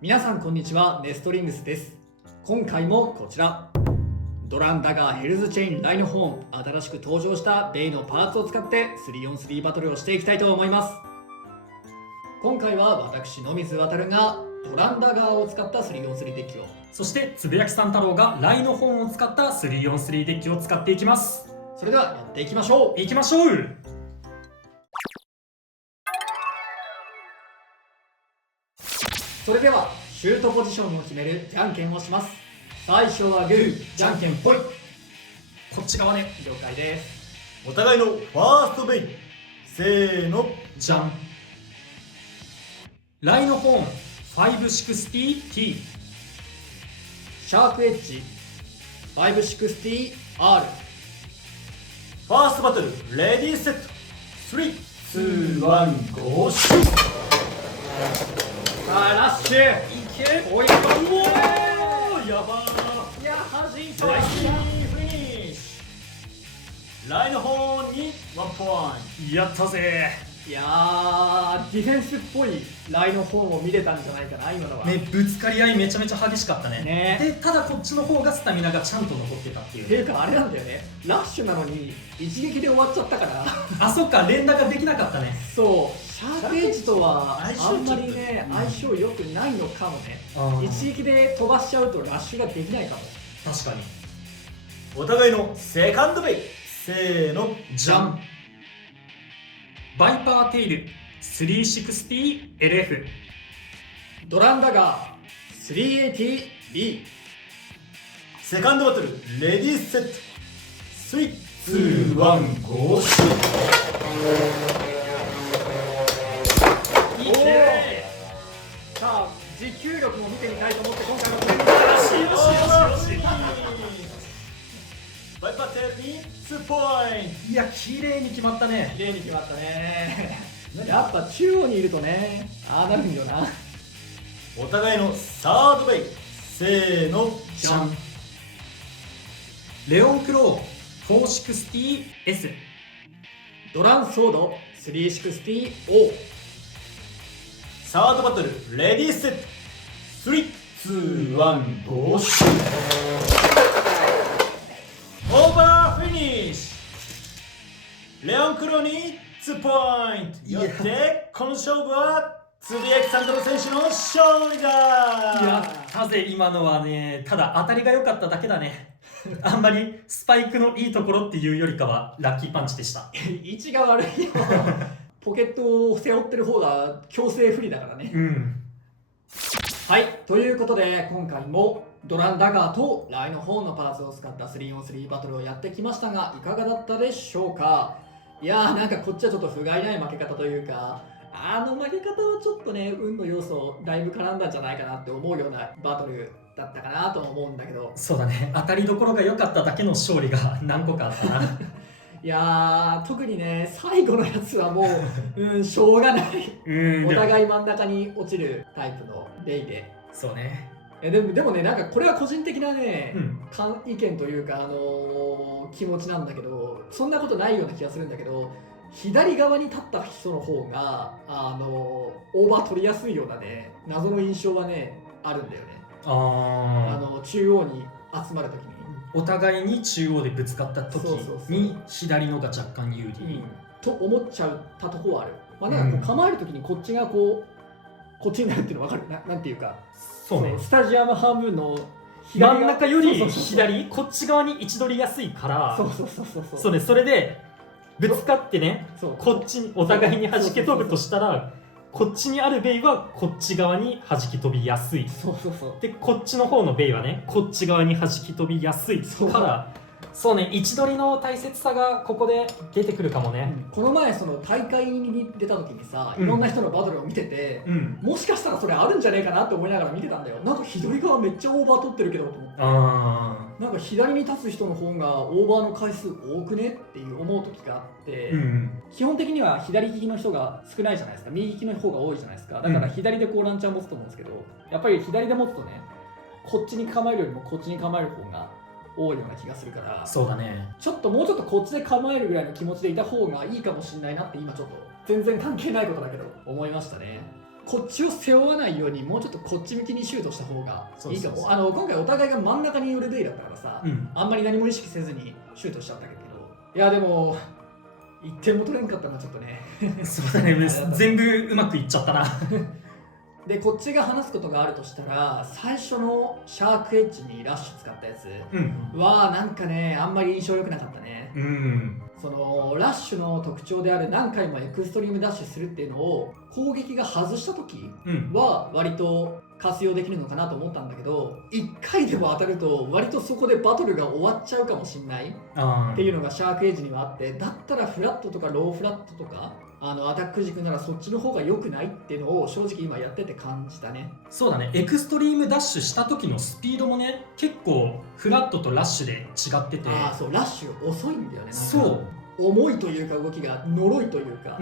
皆さんこんにちは、ネストリングスです。今回もこちらドランダガーヘルズチェインライノホーン、新しく登場したベイのパーツを使って 3on3 バトルをしていきたいと思います。今回は私野水航がドランダガーを使った 3on3 デッキを、そしてつぶやきさん太郎がライノホーンを使った 3on3 デッキを使っていきます。それではやっていきましょう。いきましょう。それではシュートポジションを決めるじゃんけんをします。最初はグー、じゃんけんぽい。こっち側で了解です。お互いのファーストベイ、せーの、じゃん。ライノホーン 560T、 シャークエッジ 560R。 ファーストバトルレディーセット、3、2、1、ゴーシュ。さあラッシュいけ。おいおおー、やばー。いやはじいた。ライフィニッシュ。ライノホーンに1ポインやったぜ。いやー、ディフェンスっぽいライの方も見れたんじゃないかな今のは。ね、ぶつかり合いめちゃめちゃ激しかったね。ねで、ただこっちの方がスタミナがちゃんと残ってたっていう。っていうかあれなんだよね、ラッシュなのに一撃で終わっちゃったからあ、そっか、連打ができなかったね。そうシャークエッジとはシャークエッジあんまりね相性良くないのかもね。一撃で飛ばしちゃうとラッシュができないかも。確かに。お互いのセカンドベイ、せーの、じゃん。バイパーテイル 360LF、 ドランダガー 380B。 セカンドバトルレディーセット、3、2、1、ゴーシュ。いいね。さあ持久力も見てみたいと思って今回もこれにしバイパーテールに2ポイント。いや、綺麗に決まったね。綺麗に決まったね。やっぱ中央にいるとね、ああなるんよな。お互いのサードベイ、せーの、じゃん。レオンクロー 460S、 ドランソード 360O。 サードバトルレディーセット、3、2、1、ゴーシュ。オーバーフィニッシュ。レオンクローに2ポイント。よってこの勝負はつぶやきさんとの選手の勝利だ。やったぜ。今のはね、ただ当たりが良かっただけだね。あんまりスパイクのいいところっていうよりかはラッキーパンチでした。位置が悪いよ。ポケットを背負ってる方が強制不利だからね。はい、ということで今回もドランダガーとライの方のパーツを使った 3on3 バトルをやってきましたが、いかがだったでしょうか。いやー、なんかこっちはちょっと不甲斐ない負け方というか、あの負け方はちょっとね、運の要素だいぶ絡んだんじゃないかなって思うようなバトルだったかなと思うんだけど、そうだね、当たりどころが良かっただけの勝利が何個かあったな。いやー、特にね最後のやつはもう、しょうがない。お互い真ん中に落ちるタイプのレイで。そうね。でもね、なんかこれは個人的なね、うん、意見というか、気持ちなんだけど、そんなことないような気がするんだけど、左側に立った人の方がオーバー取りやすいようなね、謎の印象はねあるんだよね。中央に集まるときにお互いに中央でぶつかった時に左のが若干有利、と思っちゃったとこはある。まあ、なんかこう構えるときにこっちがこっちになるっていうの分かる。なんていうか、そうね、スタジアム半分の真ん中よりそう左、こっち側に位置取りやすいから、そうね、それでぶつかってね、こっちにお互いに弾け飛ぶとしたら、こっちにあるベイはこっち側に弾き飛びやすい。で、こっちの方のベイはね、こっち側に弾き飛びやすいから、そうね、位置取りの大切さがここで出てくるかもね。この前その大会に出た時にさ、いろんな人のバトルを見てて、もしかしたらそれあるんじゃねえかなって思いながら見てたんだよ。なんか左側めっちゃオーバー取ってるけどと思って、なんか左に立つ人の方がオーバーの回数多くねっていう思う時があって、基本的には左利きの人が少ないじゃないですか、右利きの方が多いじゃないですか。だから左でこうランチャー持つと思うんですけど、やっぱり左で持つとね、こっちに構えるよりもこっちに構える方が多いような気がするから、そうだね、もうちょっとこっちで構えるぐらいの気持ちでいた方がいいかもしれないなって今ちょっと全然関係ないことだけど思いましたね。こっちを背負わないようにもうちょっとこっち向きにシュートした方がいいかも。今回お互いが真ん中に寄るベイだったからさ、あんまり何も意識せずにシュートしちゃったけど、いやでも1点も取れんかったのはちょっとねそうだね全部うまくいっちゃったなでこっちが話すことがあるとしたら、最初のシャークエッジにラッシュ使ったやつはなんかねあんまり印象良くなかったね。そのラッシュの特徴である何回もエクストリームダッシュするっていうのを攻撃が外した時は割と活用できるのかなと思ったんだけど、1回でも当たると割とそこでバトルが終わっちゃうかもしれないっていうのがシャークエッジにはあって、だったらフラットとかローフラットとかアタック軸ならそっちの方が良くないっていうのを正直今やってて感じたね。そうだね、エクストリームダッシュした時のスピードもね結構フラットとラッシュで違ってて、そうラッシュ遅いんだよね。そう重いというか動きが呪いというか、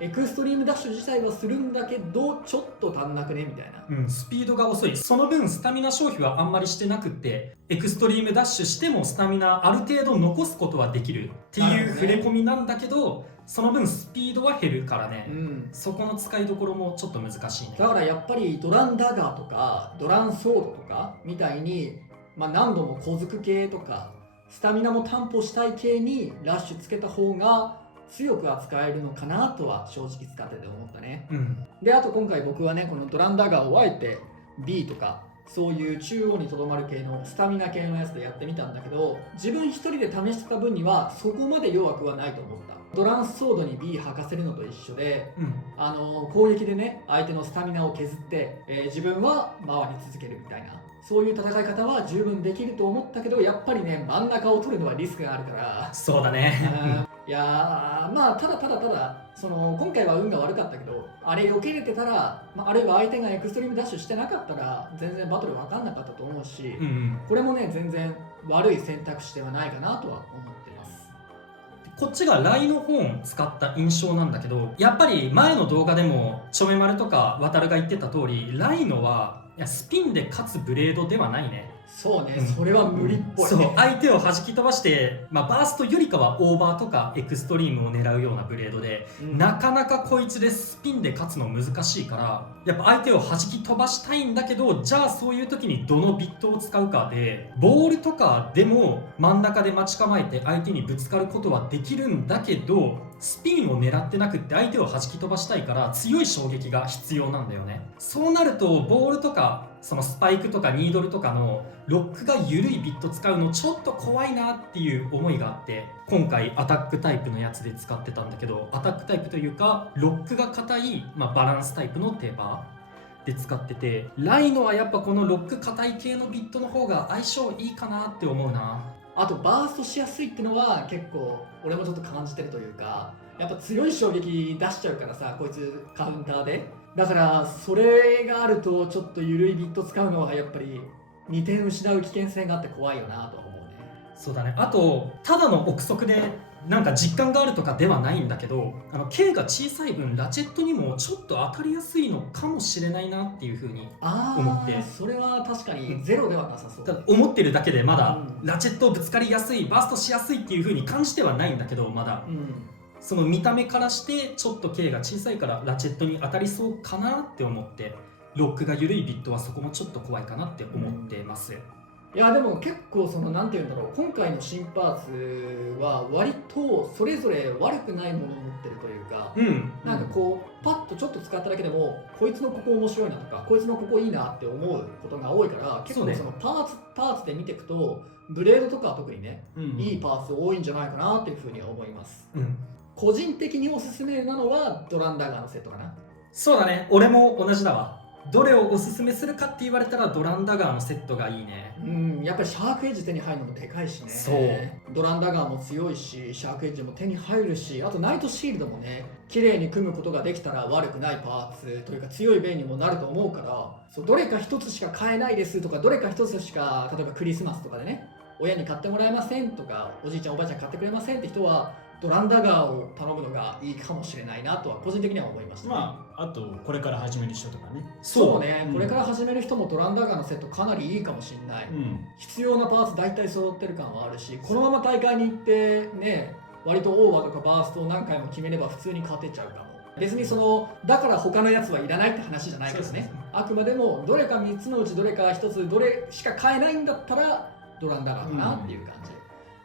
エクストリームダッシュ自体はするんだけどちょっと足んなくねみたいな、スピードが遅い。その分スタミナ消費はあんまりしてなくって、エクストリームダッシュしてもスタミナある程度残すことはできるっていう触れ込みなんだけど、その分スピードは減るからね、そこの使いどころもちょっと難しいね。だからやっぱりドランダガーとかドランソードとかみたいに、何度も小づく系とかスタミナも担保したい系にラッシュつけた方が強く扱えるのかなとは正直使ってて思ったね。であと今回僕はねこのドランダガーをあえて B とかそういう中央にとどまる系のスタミナ系のやつでやってみたんだけど、自分一人で試してた分にはそこまで弱くはないと思った。ドランソードに B 吐かせるのと一緒で、攻撃でね相手のスタミナを削って、自分は回り続けるみたいな、そういう戦い方は十分できると思ったけど、やっぱりね真ん中を取るのはリスクがあるから。そうだねいやただその今回は運が悪かったけど、あれ避けれてたら、あるいは相手がエクストリームダッシュしてなかったら全然バトル分かんなかったと思うし、これもね全然悪い選択肢ではないかなとは思ってます。こっちがライのホーン使った印象なんだけど、やっぱり前の動画でもちょめ丸とか渡るが言ってた通り、ライのはいやスピンで勝つブレードではないね。そうね、それは無理っぽい、ね。そう、相手を弾き飛ばして、バーストよりかはオーバーとかエクストリームを狙うようなブレードで、なかなかこいつでスピンで勝つの難しいから、やっぱ相手を弾き飛ばしたいんだけど、じゃあそういう時にどのビットを使うかで、ボールとかでも真ん中で待ち構えて相手にぶつかることはできるんだけど、スピンを狙ってなくって相手を弾き飛ばしたいから強い衝撃が必要なんだよね。そうなるとボールとかそのスパイクとかニードルとかのロックが緩いビット使うのちょっと怖いなっていう思いがあって、今回アタックタイプのやつで使ってたんだけど、アタックタイプというかロックが硬い、バランスタイプのテーパーで使ってて、ライノはやっぱこのロック硬い系のビットの方が相性いいかなって思うな。あとバーストしやすいってのは結構俺もちょっと感じてるというか、やっぱ強い衝撃出しちゃうからさ、こいつカウンターで。だからそれがあるとちょっと緩いビット使うのはやっぱり2点失う危険性があって怖いよなと思うね。そうだね。あとただの憶測でなんか実感があるとかではないんだけど、K が小さい分ラチェットにもちょっと当たりやすいのかもしれないなっていうふうに思って。それは確かにゼロではなさそう。ただ思ってるだけでまだラチェットぶつかりやすい、バーストしやすいっていうふうに感じてはないんだけど、まだ、その見た目からしてちょっと K が小さいからラチェットに当たりそうかなって思って、ロックが緩いビットはそこもちょっと怖いかなって思ってます。いやでも結構そのなんていうんだろう、今回の新パーツは割とそれぞれ悪くないものを持ってるというか、なんかこうパッとちょっと使っただけでもこいつのここ面白いなとかこいつのここいいなって思うことが多いから、結構そのパーツで見ていくとブレードとかは特にね、いいパーツ多いんじゃないかなっていうふうには思います。個人的におすすめなのはドランダガーのセットかな。そうだね、俺も同じだわ。どれをおすすめするかって言われたらドランダガーのセットがいいね。やっぱりシャークエッジ手に入るのもでかいしね。そうドランダガーも強いし、シャークエッジも手に入るし、あとナイトシールドもね綺麗に組むことができたら悪くないパーツというか強いベイにもなると思うから、そうどれか一つしか買えないですとか、どれか一つしか例えばクリスマスとかでね親に買ってもらえませんとか、おじいちゃんおばあちゃん買ってくれませんって人はドランダガーを頼むのがいいかもしれないなとは個人的には思いました、ね。あとこれから始める人とかね。そうね、これから始める人もドランダガーのセットかなりいいかもしれない。必要なパーツ大体揃ってる感はあるし、このまま大会に行ってね割とオーバーとかバーストを何回も決めれば普通に勝てちゃうかも。別にだから他のやつはいらないって話じゃないからね。あくまでもどれか3つのうちどれか1つどれしか買えないんだったらドランダガーかなっていう感じ。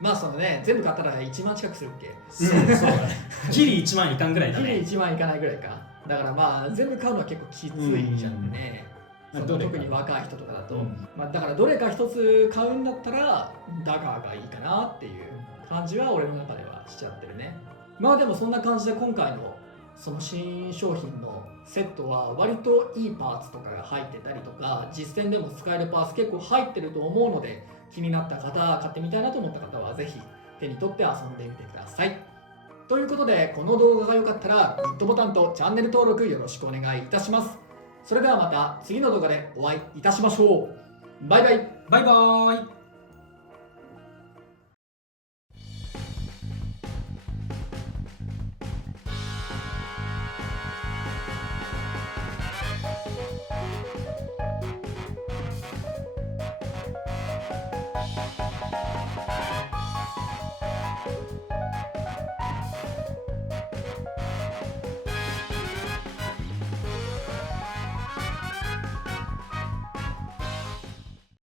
まあ全部買ったら1万近くするっけ。そうだね。ギリ1万いかんぐらいだね。ギリ1万いかないぐらいか。だからまあ全部買うのは結構きついじゃんね。特に若い人とかだと、まあ、だからどれか一つ買うんだったらダガーがいいかなっていう感じは俺の中ではしちゃってるね。まあでもそんな感じで今回のその新商品のセットは割といいパーツとかが入ってたりとか、実践でも使えるパーツ結構入ってると思うので、気になった方、買ってみたいなと思った方はぜひ手に取って遊んでみてください。ということで、この動画が良かったらグッドボタンとチャンネル登録よろしくお願いいたします。それではまた次の動画でお会いいたしましょう。バイバイ。バイバーイ。